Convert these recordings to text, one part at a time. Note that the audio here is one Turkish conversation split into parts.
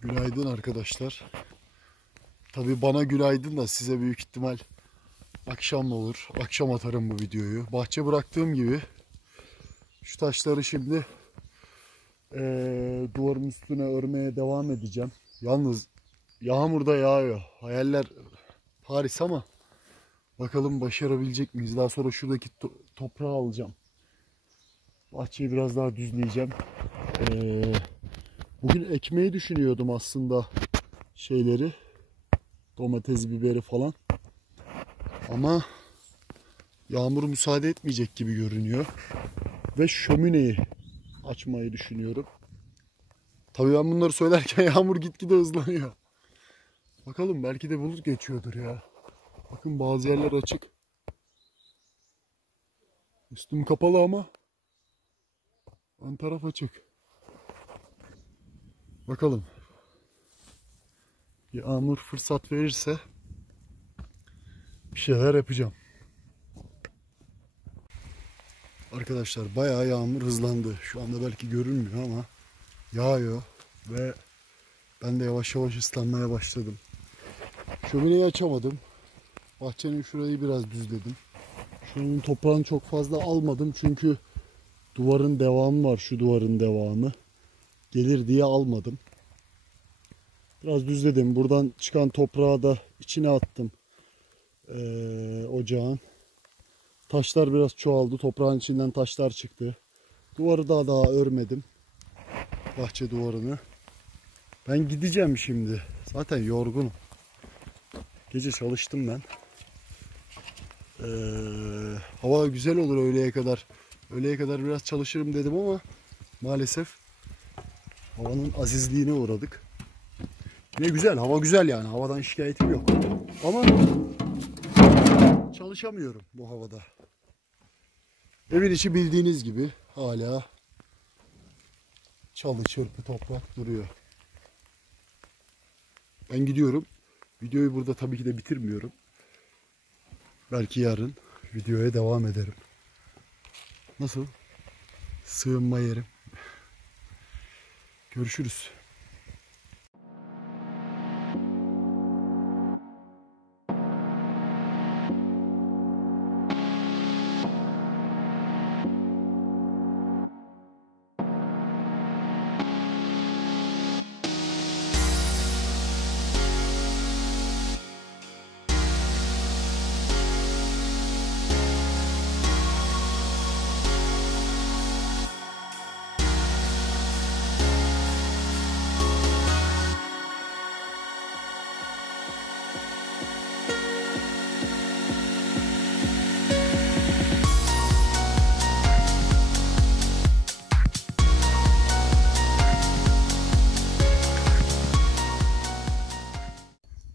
Günaydın arkadaşlar. Tabii bana günaydın da size büyük ihtimal akşam olur. Akşam atarım bu videoyu. Bahçe bıraktığım gibi şu taşları şimdi duvarın üstüne örmeye devam edeceğim. Yalnız yağmur da yağıyor. Hayaller Paris ama bakalım başarabilecek miyiz? Daha sonra şuradaki toprağı alacağım. Bahçeyi biraz daha düzleyeceğim. Bugün ekmeği düşünüyordum aslında şeyleri. Domates, biberi falan. Ama yağmur müsaade etmeyecek gibi görünüyor. Ve şömineyi açmayı düşünüyorum. Tabii ben bunları söylerken yağmur gitgide hızlanıyor. Bakalım belki de bulut geçiyordur ya. Bakın bazı yerler açık. Üstüm kapalı ama ön taraf açık. Bakalım. Yağmur fırsat verirse bir şeyler yapacağım. Arkadaşlar bayağı yağmur hızlandı. Şu anda belki görünmüyor ama yağıyor ve ben de yavaş yavaş ıslanmaya başladım. Şömineyi açamadım. Bahçenin şurayı biraz düzledim. Şunun toprağını çok fazla almadım çünkü duvarın devamı var, şu duvarın devamı. Gelir diye almadım. Biraz düzledim. Buradan çıkan toprağı da içine attım. Ocağın. Taşlar biraz çoğaldı. Toprağın içinden taşlar çıktı. Duvarı daha örmedim. Bahçe duvarını. Ben gideceğim şimdi. Zaten yorgunum. Gece çalıştım ben. Hava güzel olur öğleye kadar. Öğleye kadar biraz çalışırım dedim ama maalesef havanın azizliğine uğradık. Ne güzel, hava güzel yani. Havadan şikayetim yok. Ama çalışamıyorum bu havada. Evin içi bildiğiniz gibi hala çalı çırpı toprak duruyor. Ben gidiyorum. Videoyu burada tabii ki de bitirmiyorum. Belki yarın videoya devam ederim. Nasıl? Sığınma yerim. Görüşürüz.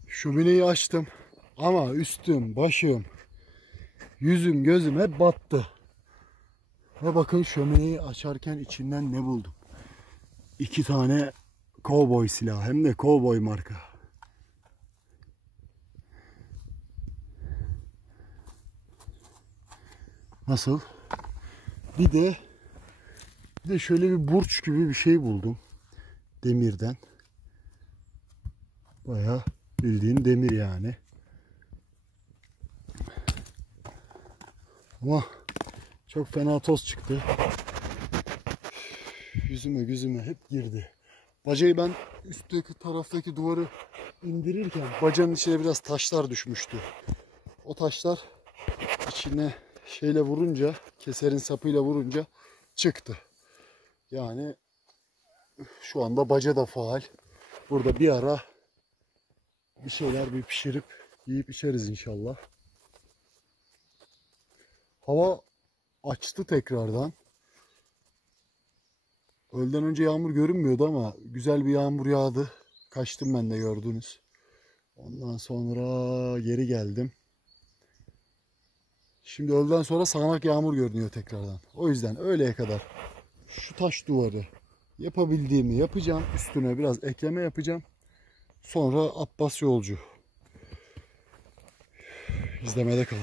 Şömineyi açtım ama üstüm, başım, yüzüm, gözüm hep battı. Ve bakın şömineyi açarken içinden ne buldum? 2 tane kovboy silahı, hem de kovboy marka. Nasıl? Bir de şöyle bir burç gibi bir şey buldum. Demirden. Bayağı bildiğin demir yani. Ama çok fena toz çıktı. Yüzüme gözüme hep girdi. Bacayı ben üstteki taraftaki duvarı indirirken bacanın içine biraz taşlar düşmüştü. O taşlar içine şeyle vurunca, keserin sapıyla vurunca çıktı. Yani şu anda baca da faal. Burada bir ara bir şeyler bir pişirip yiyip içeriz inşallah. Hava açtı tekrardan. Öğleden önce yağmur görünmüyordu ama güzel bir yağmur yağdı. Kaçtım ben de, gördünüz. Ondan sonra geri geldim. Şimdi öğleden sonra sağanak yağmur görünüyor tekrardan. O yüzden öğleye kadar şu taş duvarı yapabildiğimi yapacağım. Üstüne biraz ekleme yapacağım. Sonra Abbas Yolcu. İzlemede kalın.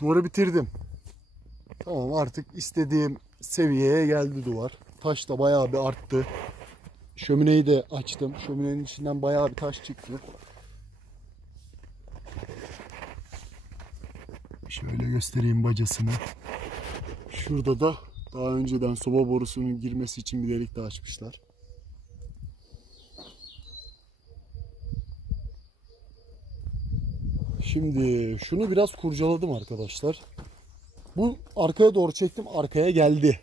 Duvarı bitirdim. Tamam, artık istediğim seviyeye geldi duvar. Taş da bayağı bir arttı. Şömineyi de açtım. Şöminenin içinden bayağı bir taş çıktı. Şöyle göstereyim bacasını. Şurada da daha önceden soba borusunun girmesi için bir delik de açmışlar. Şimdi şunu biraz kurcaladım arkadaşlar. Bu arkaya doğru çektim, arkaya geldi.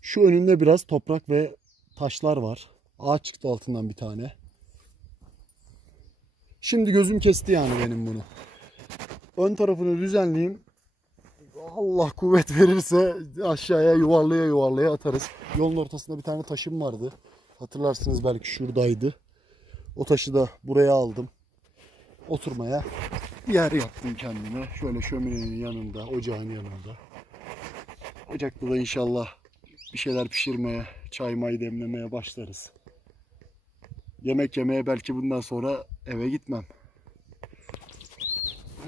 Şu önünde biraz toprak ve taşlar var. Ağaç çıktı altından bir tane. Şimdi gözüm kesti yani benim bunu. Ön tarafını düzenleyeyim. Allah kuvvet verirse aşağıya yuvarlaya yuvarlaya atarız. Yolun ortasında bir tane taşım vardı. Hatırlarsınız, belki şuradaydı. O taşı da buraya aldım. Oturmaya bir yer yaptım kendime. Şöyle şöminenin yanında, ocağın yanında. Ocakta da inşallah bir şeyler pişirmeye, çay may demlemeye başlarız. Yemek yemeye belki bundan sonra eve gitmem.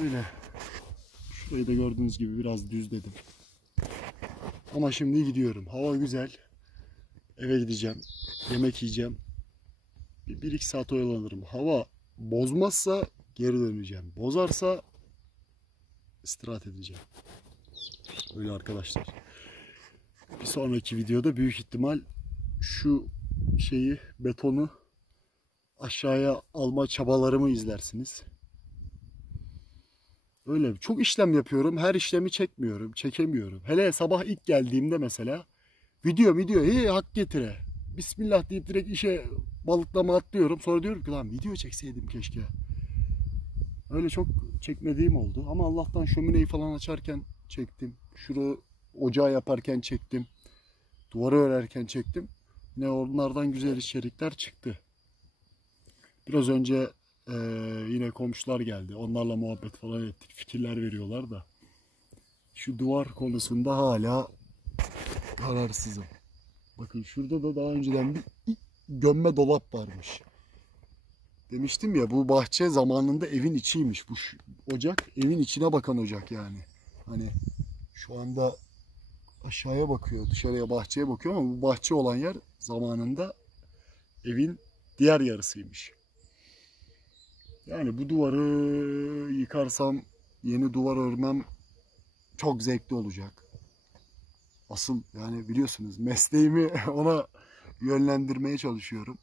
Öyle. Şurayı da gördüğünüz gibi biraz düzledim. Ama şimdi gidiyorum. Hava güzel. Eve gideceğim. Yemek yiyeceğim. Bir iki saat oyalanırım. Hava bozmazsa geri döneceğim. Bozarsa istirahat edeceğim. Öyle arkadaşlar. Bir sonraki videoda büyük ihtimal şu betonu aşağıya alma çabalarımı izlersiniz. Öyle çok işlem yapıyorum. Her işlemi çekemiyorum. Hele sabah ilk geldiğimde mesela video hak getire. Bismillah deyip direkt işe balıklama atlıyorum. Sonra diyorum ki lan video çekseydim keşke. Öyle çok çekmediğim oldu. Ama Allah'tan şömineyi falan açarken çektim. Şunu ocağı yaparken çektim. Duvarı örerken çektim. Yine onlardan güzel içerikler çıktı. Biraz önce yine komşular geldi. Onlarla muhabbet falan ettik. Fikirler veriyorlar da. Şu duvar konusunda hala kararsızım. Bakın şurada da daha önceden bir gömme dolap varmış. Demiştim ya, bu bahçe zamanında evin içiymiş. Bu ocak evin içine bakan ocak yani. Hani şu anda aşağıya bakıyor, dışarıya bahçeye bakıyor ama bu bahçe olan yer zamanında evin diğer yarısıymış. Yani bu duvarı yıkarsam, yeni duvar örmem çok zevkli olacak. Asıl yani biliyorsunuz mesleğimi ona yönlendirmeye çalışıyorum.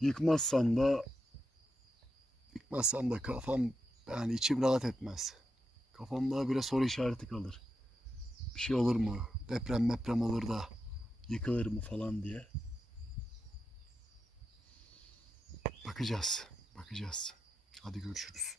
Yıkmazsam da kafam, yani içim rahat etmez. Kafamda biraz soru işareti kalır. Bir şey olur mu? Deprem olur da yıkılır mı falan diye. Bakacağız. Hadi görüşürüz.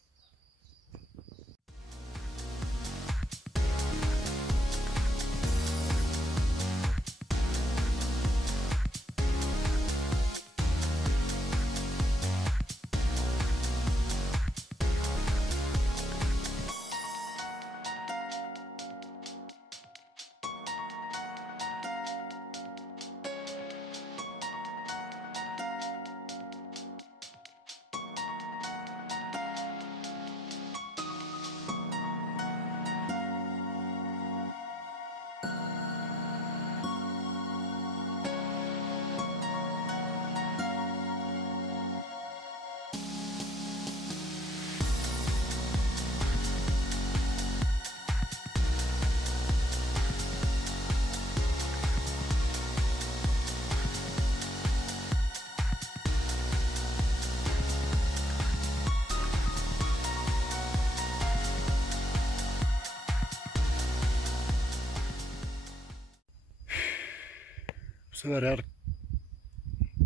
Bu sefer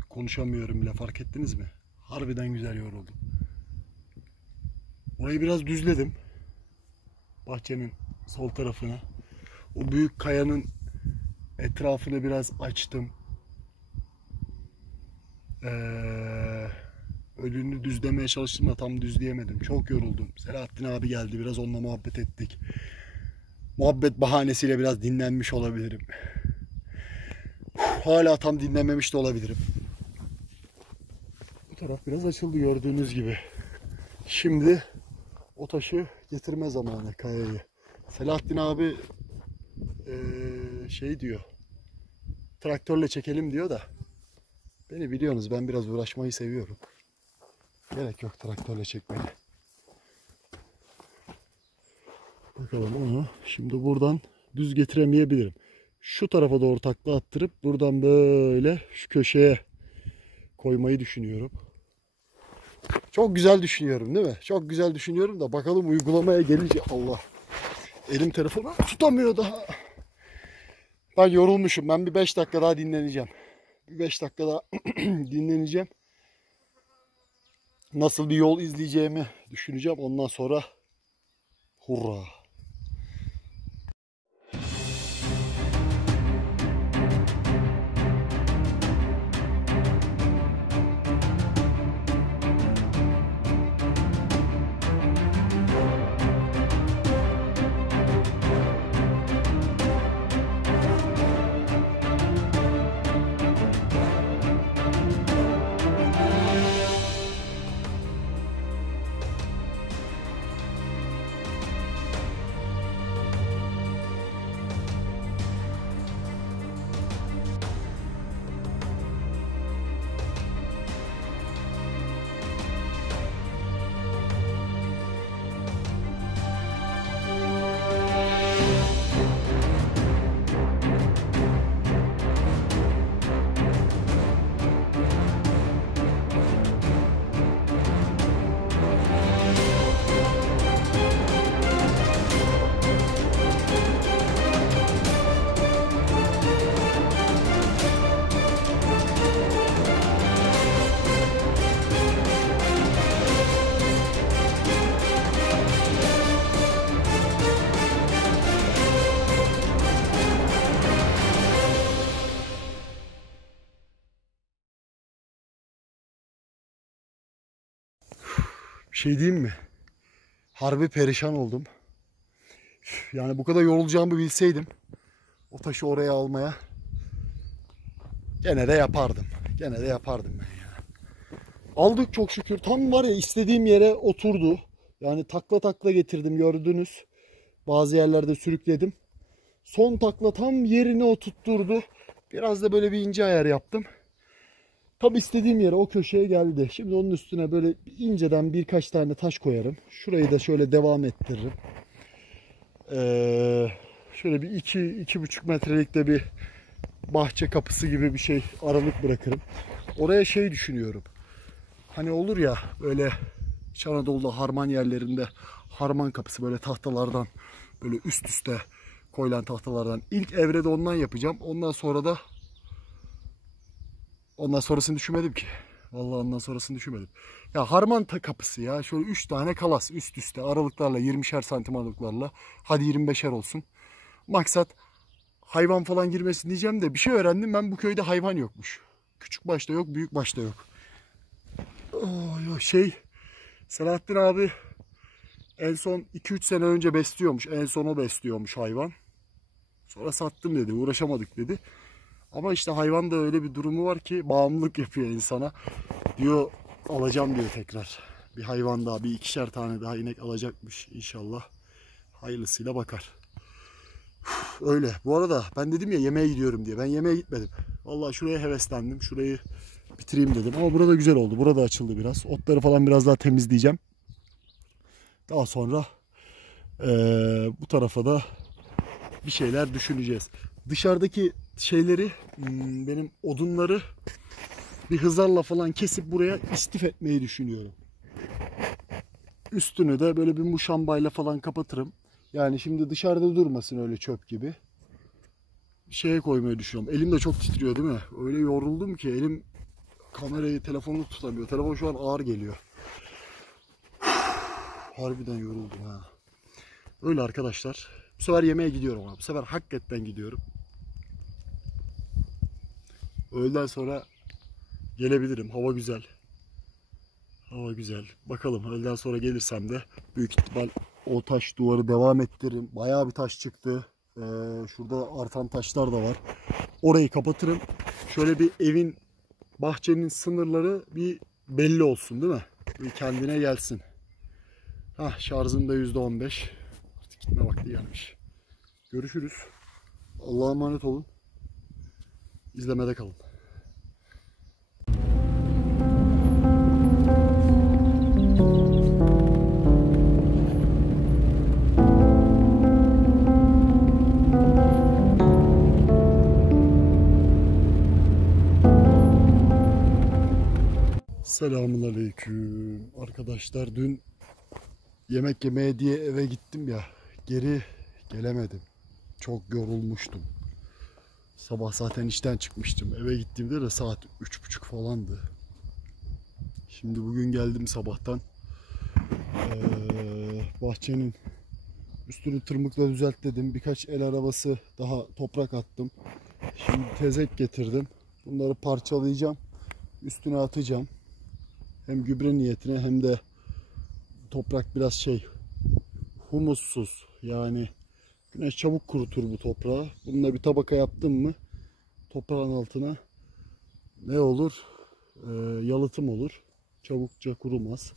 konuşamıyorum bile, fark ettiniz mi? Harbiden güzel yoruldum. Orayı biraz düzledim. Bahçenin sol tarafına. O büyük kayanın etrafını biraz açtım. Önünü düzlemeye çalıştım da tam düzleyemedim. Çok yoruldum. Selahattin abi geldi. Biraz onunla muhabbet ettik. Muhabbet bahanesiyle biraz dinlenmiş olabilirim. Hala tam dinlememiş de olabilirim. Bu taraf biraz açıldı gördüğünüz gibi. Şimdi O taşı getirme zamanı, kayayı. Selahattin abi şey diyor. Traktörle çekelim diyor da. Beni biliyorsunuz, ben biraz uğraşmayı seviyorum. Gerek yok traktörle çekmeye. Bakalım onu. Şimdi buradan düz getiremeyebilirim. Şu tarafa doğru takla attırıp buradan böyle şu köşeye koymayı düşünüyorum. Çok güzel düşünüyorum değil mi? Çok güzel düşünüyorum da bakalım uygulamaya gelince Allah. Elim telefonu tutamıyor daha. Ben yorulmuşum. Ben bir 5 dakika daha dinleneceğim. Bir 5 dakika daha dinleneceğim. Nasıl bir yol izleyeceğimi düşüneceğim. Ondan sonra hurra. Bir şey diyeyim mi? Harbi perişan oldum. Yani bu kadar yorulacağımı bilseydim o taşı oraya almaya gene de yapardım. Gene de yapardım ben ya. Aldık çok şükür. Tam var ya, istediğim yere oturdu. Yani takla takla getirdim, gördünüz. Bazı yerlerde sürükledim. Son takla tam yerine oturtturdu. Biraz da böyle bir ince ayar yaptım. Tam istediğim yere, o köşeye geldi. Şimdi onun üstüne böyle inceden birkaç tane taş koyarım. Şurayı da şöyle devam ettiririm. Şöyle bir 2-2,5 metrelik de bir bahçe kapısı gibi bir şey, aralık bırakırım. Oraya şey düşünüyorum. Hani olur ya böyle İç Anadolu'da harman yerlerinde harman kapısı, böyle tahtalardan, böyle üst üste koyulan tahtalardan. İlk evrede ondan yapacağım. Ondan sonrasını düşünmedim ki. Vallahi ondan sonrasını düşünmedim. Ya harman kapısı ya. Şöyle 3 tane kalas üst üste aralıklarla, 20'şer santim aralıklarla. Hadi 25'er olsun. Maksat hayvan falan girmesin diyeceğim de bir şey öğrendim. Ben bu köyde hayvan yokmuş. Küçük başta yok, büyük başta yok. Selahattin abi en son 2-3 sene önce besliyormuş. En son o besliyormuş hayvan. Sonra sattım dedi. Uğraşamadık dedi. Ama işte hayvan da öyle bir durumu var ki bağımlılık yapıyor insana. Diyor alacağım diyor tekrar. Bir hayvan daha, bir 2'şer tane daha inek alacakmış inşallah. Hayırlısıyla bakar. Öyle. Bu arada ben dedim ya yemeğe gidiyorum diye. Ben yemeğe gitmedim. Vallahi şuraya heveslendim. Şurayı bitireyim dedim. Ama burada güzel oldu. Burada açıldı biraz. Otları falan biraz daha temizleyeceğim. Daha sonra bu tarafa da bir şeyler düşüneceğiz. Dışarıdaki şeyleri, benim odunları bir hızarla falan kesip buraya istif etmeyi düşünüyorum. Üstünü de böyle bir muşambayla falan kapatırım. Yani şimdi dışarıda durmasın öyle çöp gibi. Şeye koymayı düşünüyorum. Elim de çok titriyor değil mi? Öyle yoruldum ki elim kamerayı, telefonu tutamıyor. Telefon şu an ağır geliyor. Harbiden yoruldum ha. Öyle arkadaşlar. Bu sefer yemeğe gidiyorum abi. Bu sefer hakikaten gidiyorum. Öğleden sonra gelebilirim. Hava güzel. Hava güzel. Bakalım öğleden sonra gelirsem de büyük ihtimal o taş duvarı devam ettiririm. Bayağı bir taş çıktı. Şurada artan taşlar da var. Orayı kapatırım. Şöyle bir evin, bahçenin sınırları bir belli olsun değil mi? Bir kendine gelsin. Şarjım da %15. Artık gitme vakti gelmiş. Görüşürüz. Allah'a emanet olun. İzlemede kalın. Selamünaleyküm. Arkadaşlar dün yemek yemeye diye eve gittim ya. Geri gelemedim. Çok yorulmuştum. Sabah zaten işten çıkmıştım. Eve gittiğimde de saat 3:30 falandı. Şimdi bugün geldim sabahtan. Bahçenin üstünü tırmıkla düzelt dedim. Birkaç el arabası daha toprak attım. Şimdi tezek getirdim. Bunları parçalayacağım. Üstüne atacağım. Hem gübre niyetine hem de toprak biraz humussuz. Yani güneş çabuk kurutur bu toprağı. Bununla bir tabaka yaptım mı toprağın altına ne olur? Yalıtım olur. Çabukça kurumaz.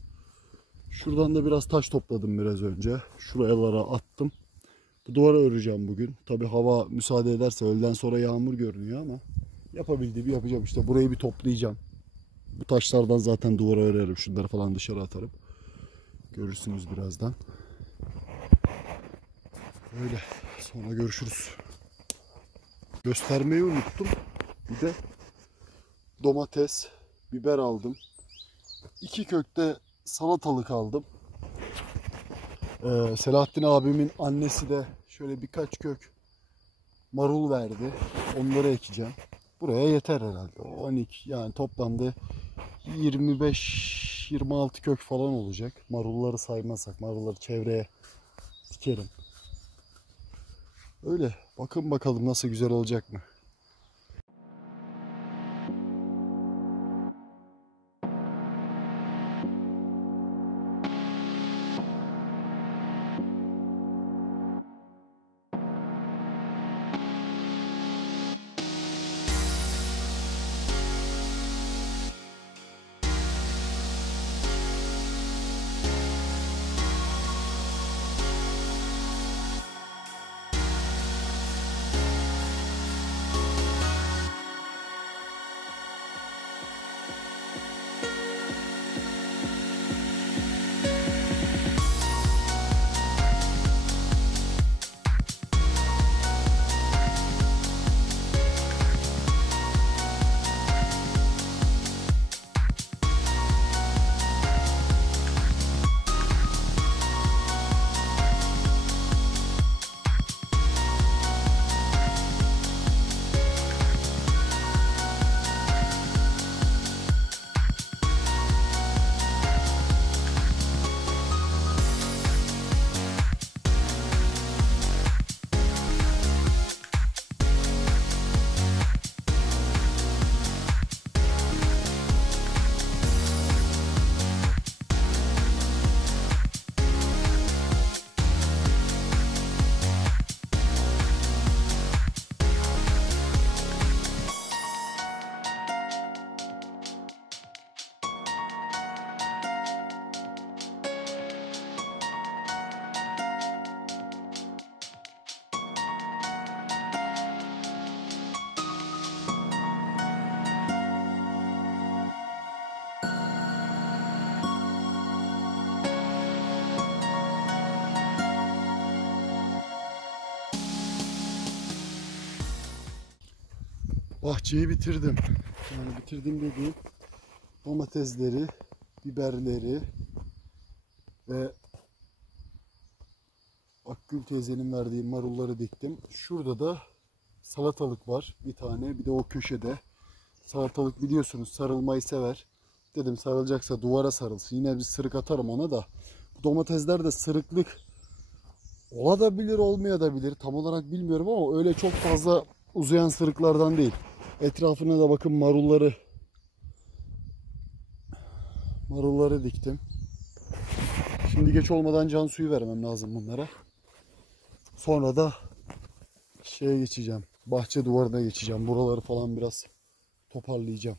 Şuradan da biraz taş topladım biraz önce. Şuralara attım. Bu duvara öreceğim bugün. Tabi hava müsaade ederse öğleden sonra yağmur görünüyor ama yapabildiğimi yapacağım. İşte burayı bir toplayacağım. Bu taşlardan zaten duvara örerim. Şunları falan dışarı atarım. Görürsünüz birazdan. Öyle. Sonra görüşürüz. Göstermeyi unuttum. Bir de domates, biber aldım. 2 kökte salatalık aldım. Selahattin abimin annesi de şöyle birkaç kök marul verdi. Onları ekeceğim. Buraya yeter herhalde. 12 yani toplamda 25-26 kök falan olacak. Marulları saymazsak, marulları çevreye dikerim. Öyle. Bakın bakalım nasıl güzel olacak mı? Bahçeyi bitirdim. Yani bitirdim dediğim domatesleri, biberleri ve Akgül teyzenin verdiği marulları diktim. Şurada da salatalık var bir tane. Bir de o köşede salatalık biliyorsunuz sarılmayı sever. Dedim sarılacaksa duvara sarılsın. Yine bir sırık atarım ona da. Bu domatesler de sırıklık olabilir olmayabilir. Tam olarak bilmiyorum ama öyle çok fazla uzayan sırıklardan değil. Etrafına da bakın marulları diktim. Şimdi geç olmadan can suyu vermem lazım bunlara. Sonra da şeye geçeceğim. Bahçe duvarına geçeceğim. Buraları falan biraz toparlayacağım.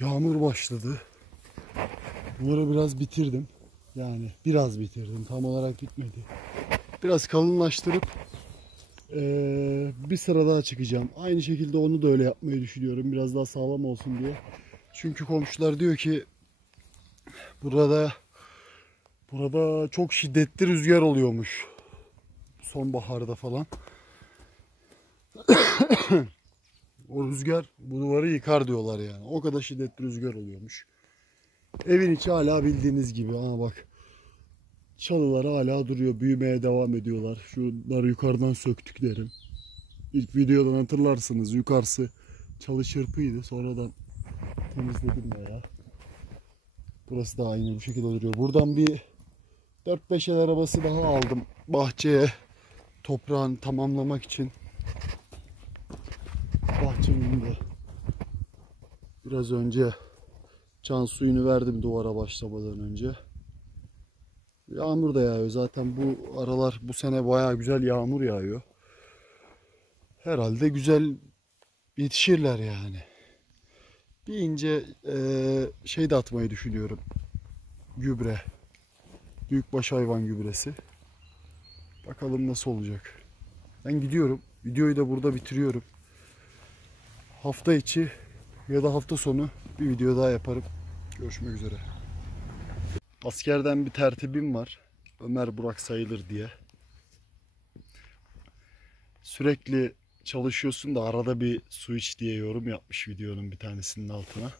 Yağmur başladı. Bunları biraz bitirdim. Yani biraz bitirdim. Tam olarak bitmedi. Biraz kalınlaştırıp bir sıra daha çıkacağım. Aynı şekilde onu da öyle yapmayı düşünüyorum. Biraz daha sağlam olsun diye. Çünkü komşular diyor ki burada çok şiddetli rüzgar oluyormuş. Sonbaharda falan. O rüzgar bu duvarı yıkar diyorlar yani. O kadar şiddetli rüzgar oluyormuş. Evin içi hala bildiğiniz gibi. Ama bak, çalılar hala duruyor. Büyümeye devam ediyorlar. Şunları yukarıdan söktüklerim. İlk videodan hatırlarsınız. Yukarısı çalı çırpıydı. Sonradan temizledim bayağı. Burası da aynı bu şekilde duruyor. Buradan bir 4-5 el arabası daha aldım. Bahçeye toprağını tamamlamak için. Bahçemin de biraz önce can suyunu verdim duvara başlamadan önce. Yağmur da yağıyor. Zaten bu aralar bu sene bayağı güzel yağmur yağıyor. Herhalde güzel yetişirler yani. Bir ince şey de atmayı düşünüyorum. Gübre. Büyükbaş hayvan gübresi. Bakalım nasıl olacak. Ben gidiyorum. Videoyu da burada bitiriyorum. Hafta içi ya da hafta sonu bir video daha yaparım. Görüşmek üzere. Askerden bir tertibim var. Ömer Burak sayılır diye. Sürekli çalışıyorsun da arada bir su iç diye yorum yapmış videonun bir tanesinin altına.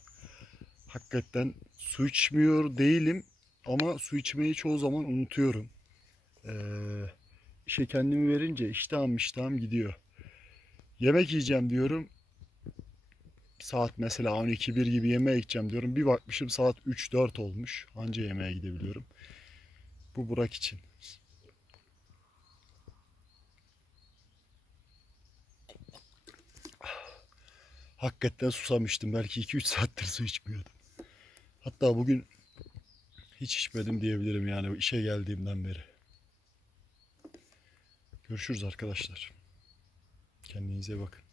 Hakikaten su içmiyor değilim ama su içmeyi çoğu zaman unutuyorum. İşe kendimi verince iştahım gidiyor. Yemek yiyeceğim diyorum. Saat mesela 12-1 gibi yemeğe gideceğim diyorum. Bir bakmışım saat 3-4 olmuş. Anca yemeğe gidebiliyorum. Bu Burak için. Hakikaten susamıştım. Belki 2-3 saattir su içmiyordum. Hatta bugün hiç içmedim diyebilirim yani işe geldiğimden beri. Görüşürüz arkadaşlar. Kendinize bakın.